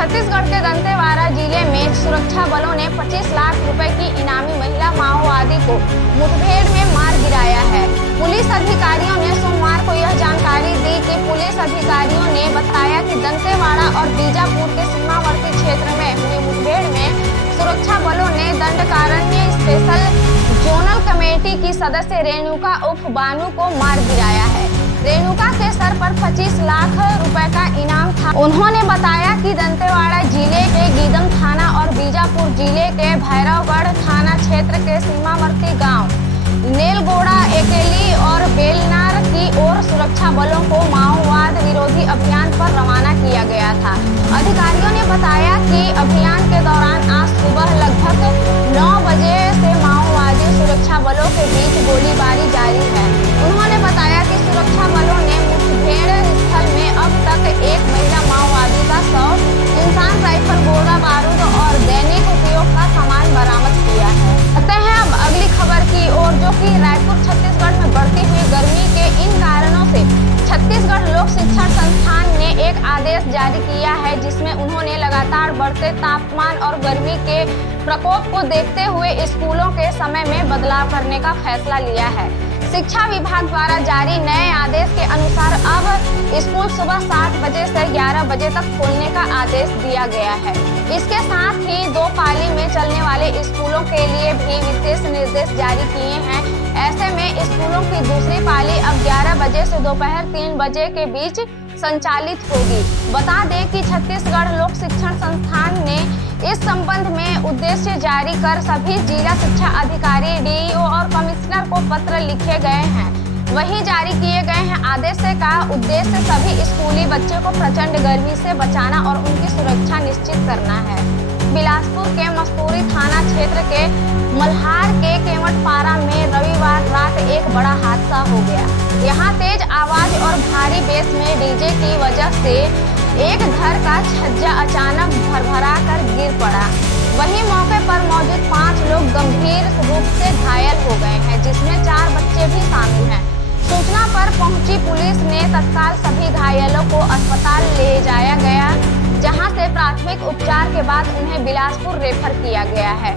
छत्तीसगढ़ के दंतेवाड़ा जिले में सुरक्षा बलों ने 25 लाख रुपए की इनामी महिला माओवादी को मुठभेड़ में मार गिराया है। पुलिस अधिकारियों ने सोमवार को यह जानकारी दी कि पुलिस अधिकारियों ने बताया कि दंतेवाड़ा और बीजापुर के सीमावर्ती क्षेत्र में हुई मुठभेड़ में सुरक्षा बलों ने दंडकारण्य स्पेशल जोनल कमेटी की सदस्य रेणुका उर्फ बानू को मार गिराया है। रेणुका के सर पर 25 लाख रुपए का इनाम था। उन्होंने बताया कि दंतेवाड़ा जिले के गीदम थाना और बीजापुर जिले के भैरवगढ़ थाना क्षेत्र के सीमावर्ती गांव नेलगोड़ा एकेली और बेलनार की ओर सुरक्षा बलों को माओवाद विरोधी अभियान पर रवाना किया गया था। अधिकारियों ने बताया कि अभियान के दौरान आज सुबह लगभग 9 बजे से माओवादी सुरक्षा बलों के बीच गोलीबारी जारी है। उन्होंने बताया कि सुरक्षा बलों ने मुठभेड़ स्थल में अब तक एक महिला माओवादी का 100 इंसान राइफल, गोला बारूद और दैनिक उपयोग का सामान बरामद किया है। कहते हैं अब अगली खबर की ओर, जो कि रायपुर छत्तीसगढ़ में बढ़ती हुई गर्मी के इन कारणों से छत्तीसगढ़ लोक शिक्षण संस्थान ने एक आदेश जारी किया है, जिसमें उन्होंने लगातार बढ़ते तापमान और गर्मी के प्रकोप को देखते हुए स्कूलों के समय में बदलाव करने का फैसला लिया है। शिक्षा विभाग द्वारा जारी नए आदेश के अनुसार अब स्कूल सुबह 7 बजे से 11 बजे तक खोलने का आदेश दिया गया है। इसके साथ ही 2 पाली में चलने वाले स्कूलों के लिए भी विशेष निर्देश जारी किए हैं। ऐसे में स्कूलों की दूसरी पाली अब 11 बजे से दोपहर 3 बजे के बीच संचालित होगी। बता दें कि छत्तीसगढ़ लोक शिक्षण संस्थान ने इस संबंध में उद्देश्य जारी कर सभी जिला शिक्षा अधिकारी, डीईओ और कमिश्नर को पत्र लिखे गए हैं। वहीं जारी किए गए हैं आदेश का उद्देश्य सभी स्कूली बच्चों को प्रचंड गर्मी से बचाना और उनकी सुरक्षा निश्चित करना है। बिलासपुर के मस्तूरी थाना क्षेत्र के मल्हार के केवटपारा में रविवार रात एक बड़ा हादसा हो गया। यहाँ तेज आवाज और भारी बेस में डीजे की वजह से एक घर का छज्जा अचानक भरभरा कर गिर पड़ा। वहीं मौके पर मौजूद 5 लोग गंभीर रूप से घायल हो गए हैं, जिसमें 4 बच्चे भी शामिल हैं। सूचना पर पहुंची पुलिस ने तत्काल सभी घायलों को अस्पताल ले जाया गया, जहां से प्राथमिक उपचार के बाद उन्हें बिलासपुर रेफर किया गया है।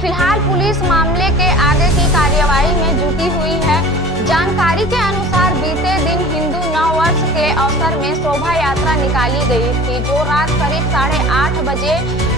फिलहाल पुलिस मामले के आगे की कार्यवाही में जुटी हुई है। जानकारी के अनुसार बीते दिन हिंदू नव वर्ष के अवसर में शोभा यात्रा निकाली गई थी, जो रात करीब 8:30 बजे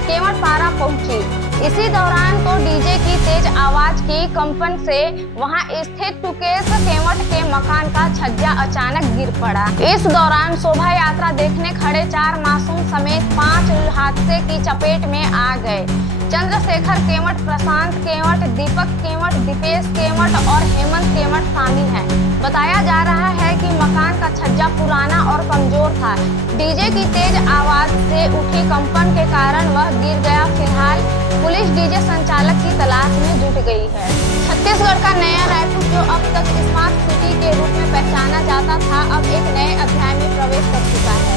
केवटपारा पहुंची। इसी दौरान तो डीजे की तेज आवाज की कंपन से वहां स्थित टुकेश केवट के मकान का छज्जा अचानक गिर पड़ा। इस दौरान शोभा यात्रा देखने खड़े 4 मासूम समेत 5 हादसे की चपेट में आ गए। चंद्रशेखर केवट, प्रशांत केवट, दीपक केवट, दीपेश केवट और हेमंत केवट शामिल हैं। बताया जा रहा है कि मकान का छज्जा पुराना और कमजोर था। डीजे की तेज आवाज से उठी कंपन के कारण वह गिर गया। फिलहाल पुलिस डीजे संचालक की तलाश में जुट गई है। छत्तीसगढ़ का नया रायपुर, जो अब तक स्मार्ट सिटी के रूप में पहचाना जाता था, अब एक नए अध्याय में प्रवेश कर चुका है।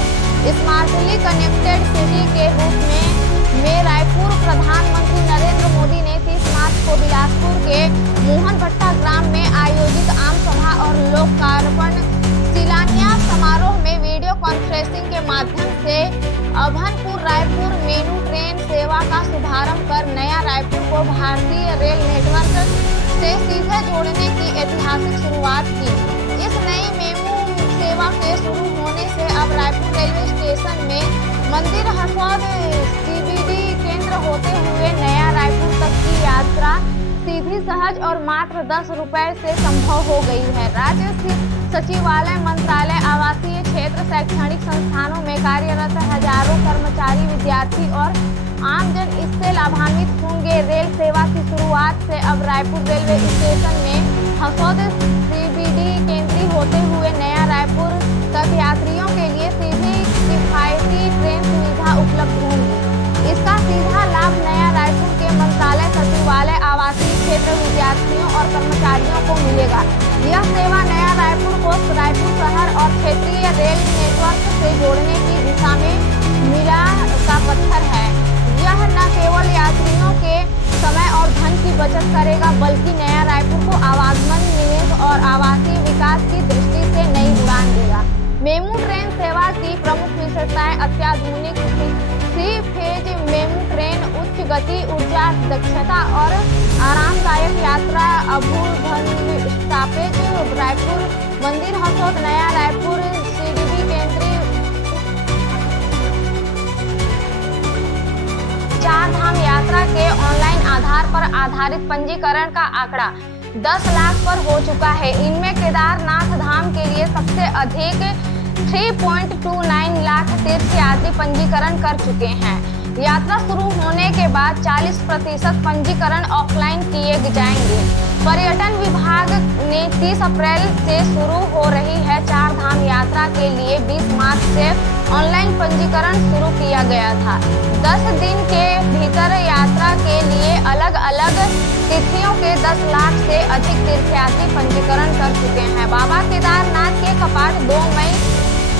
स्मार्टली कनेक्टेड सिटी के रूप में रायपुर प्रधानमंत्री नरेंद्र मोदी ने 30 मार्च को बिलासपुर के मोहनभट्टा ग्राम में आयोजित आम सभा और लोकार्पण शिलान्यास समारोह में वीडियो कॉन्फ्रेंसिंग के माध्यम से अभनपुर रायपुर मेमू ट्रेन सेवा का शुभारंभ कर नया रायपुर को भारतीय रेल नेटवर्क से सीधे जोड़ने की ऐतिहासिक शुरुआत की। इस नई मेमू सेवा के शुरू होने से अब रायपुर रेलवे स्टेशन में मंदिर हसौद सीबीडी केंद्र होते हुए नया रायपुर तक की यात्रा सीधी, सहज और मात्र 10 रुपए से संभव हो गई है। राज्य सचिवालय, मंत्रालय, आवासीय क्षेत्र, शैक्षणिक संस्थानों में कार्यरत हजारों कर्मचारी, विद्यार्थी और आमजन इससे लाभान्वित होंगे। रेल सेवा की शुरुआत से अब रायपुर रेलवे स्टेशन में हसौद सीबीडी केंद्रीय होते हुए नया रायपुर तक यात्रियों के लिए सीधी किफायती ट्रेन सुविधा उपलब्ध होगी। इसका सीधा लाभ नया रायपुर के मंत्रालय, सचिवालय, आवासीय क्षेत्र, विद्यार्थियों और कर्मचारियों को मिलेगा। यह सेवा नया रायपुर को रायपुर शहर और क्षेत्रीय रेल नेटवर्क से जोड़ने की दिशा में मील का पत्थर है। यह न केवल यात्रियों के समय और धन की बचत करेगा, बल्कि नया रायपुर को आवागमन, निवेश और आवासीय विकास की दृष्टि से नई उड़ान देगा। मेमू ट्रेन सेवा की प्रमुख विशेषताएं अत्याधुनिक 3 गति, ऊर्जा, दक्षता और आरामदायक यात्रा। अभूतपूर्व स्टॉपेज रायपुर मंदिर, हसोद, नया रायपुर, सीडीबी केंद्रीय। चार धाम यात्रा के ऑनलाइन आधार पर आधारित पंजीकरण का आंकड़ा 10 लाख पर हो चुका है। इनमें केदारनाथ धाम के लिए सबसे अधिक 3.29 लाख तीर्थयात्री पंजीकरण कर चुके हैं। यात्रा शुरू होने के बाद 40% पंजीकरण ऑफलाइन किए जाएंगे। पर्यटन विभाग ने 30 अप्रैल से शुरू हो रही है चार धाम यात्रा के लिए 20 मार्च से ऑनलाइन पंजीकरण शुरू किया गया था। 10 दिन के भीतर यात्रा के लिए अलग अलग तिथियों के 10 लाख से अधिक तीर्थयात्री पंजीकरण कर चुके हैं। बाबा केदारनाथ के कपाट 2 मई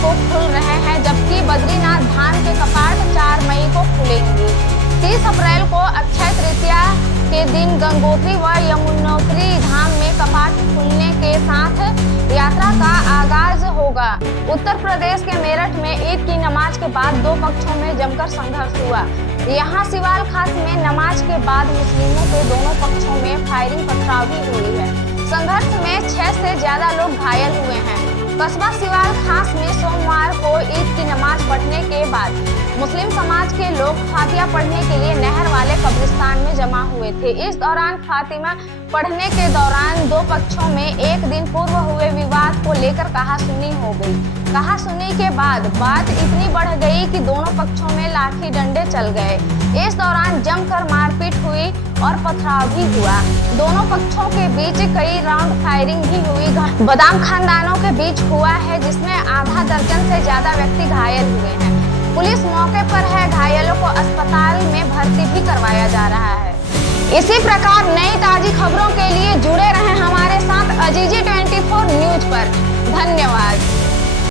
को खुल रहे हैं, जबकि बद्रीनाथ धाम के कपाट 4 मई को खुलेंगे। 30 अप्रैल को अक्षय तृतीया के दिन गंगोत्री व यमुनोत्री धाम में कपाट खुलने के साथ यात्रा का आगाज होगा। उत्तर प्रदेश के मेरठ में ईद की नमाज के बाद 2 पक्षों में जमकर संघर्ष हुआ। यहाँ सिवाल खास में नमाज के बाद मुस्लिमों के दोनों पक्षों में फायरिंग पथराव भी हुई है। संघर्ष में 6 से ज्यादा लोग घायल हुए हैं। कस्बा सिवाल खास में सोमवार को ईद की नमाज पढ़ने के बाद मुस्लिम समाज के लोग फातिहा पढ़ने के लिए नहर वाले कब्रिस्तान में जमा हुए थे। इस दौरान फातिमा पढ़ने के दौरान 2 पक्षों में एक दिन पूर्व हुए विवाद को लेकर कहासुनी हो गई। कहासुनी के बाद बात इतनी बढ़ गई कि दोनों पक्षों में लाठी डंडे चल गए। इस दौरान जमकर मारपीट हुई और पथराव भी हुआ। दोनों पक्षों के बीच कई राउंड फायरिंग भी हुई। बादाम खानदानों के बीच हुआ है, जिसमें आधा दर्जन से ज्यादा व्यक्ति घायल हुए हैं। पुलिस मौके पर है, घायलों को अस्पताल में भर्ती भी करवाया जा रहा है। इसी प्रकार नई ताजी खबरों के लिए जुड़े रहें हमारे साथ अजीजी 24 न्यूज पर। धन्यवाद।